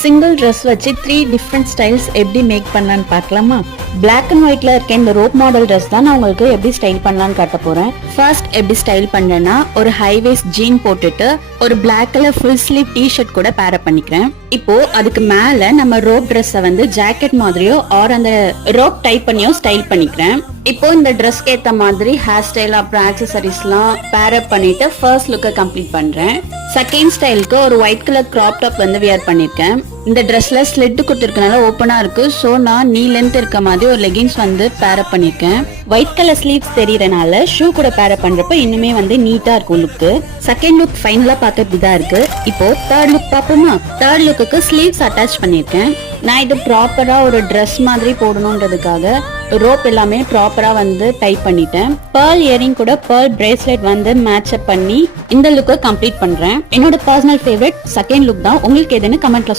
Single dress வச்சு 3 different styles எப்படி make பண்ணலான்னு பார்க்கலாமா? பிளாக் அண்ட் ஒயிட்ல இருக்க இந்த ரோப் மாடல் ட்ரெஸ் தான் நான் உங்களுக்கு எப்படி ஸ்டைல் பண்ணலான்னு காட்ட போறேன். ஃபர்ஸ்ட் எப்படி ஸ்டைல் பண்ணேன்னா, ஒரு ஹை வேஸ்ட் ஜீன் போட்டுட்டு ஒரு black colour full sleeve T-shirt கூட பேரப் பண்ணிக்கிறேன். இப்போ அதுக்கு மேல நம்ம ரோப் ட்ரெஸ்ஸை வந்து ஜாக்கெட் மாதிரியோ ஆர் அந்த ரோப் டைப் பண்ணியோ ஸ்டைல் பண்ணிக்கிறேன். இப்போ இந்த ட்ரெஸ்க்கு ஏத்த மாதிரி ஹேர் ஸ்டைல் அப்புறம் ஆக்சசரிஸ்லாம் பேரப் பண்ணிட்டு ஃபர்ஸ்ட் லுக்கை கம்ப்ளீட் பண்றேன். செகண்ட் ஸ்டைலுக்கு ஒரு ஒயிட் கலர் கிராப் டாப் வந்து வியர் பண்ணிருக்கேன். இந்த ட்ரெஸ்ல ஸ்லிட் கொடுத்துருக்கனால ஓப்பனா இருக்கு. ஸோ நான் நீ லென்த் இருக்க மாதிரி ஒரு லெகின்ஸ் வந்து பேரப் பண்ணிருக்கேன். ஒயிட் கலர் ஸ்லீவ்ஸ் தெரியறனால ஷூ கூட பேரப் பண்றப்ப இன்னுமே வந்து நீட்டா இருக்கும் லுக்கு. செகண்ட் லுக் ஃபைனலா பார்க்க இப்படிதான் இருக்கு. இப்போ தேர்ட் லுக் பார்ப்போமா? தேர்ட் லுக்கு ஸ்லீவ்ஸ் அட்டாச் பண்ணிருக்கேன். நான் இது ப்ராப்பரா ஒரு ட்ரெஸ் மாதிரி போடணுன்றதுக்காக ரோப் எல்லாமே ப்ராப்பரா வந்து டைப் பண்ணிட்டேன். பேர்ல் இயரிங் கூட பேர்ல் பிரேஸ்லெட் வந்து மேட்ச் அப் பண்ணி இந்த லுக்கை கம்ப்ளீட் பண்றேன். என்னோட பர்சனல் ஃபேவரட் செகண்ட் லுக் தான். உங்களுக்கு எதுன்னு கமெண்ட்ல சொல்லுங்க.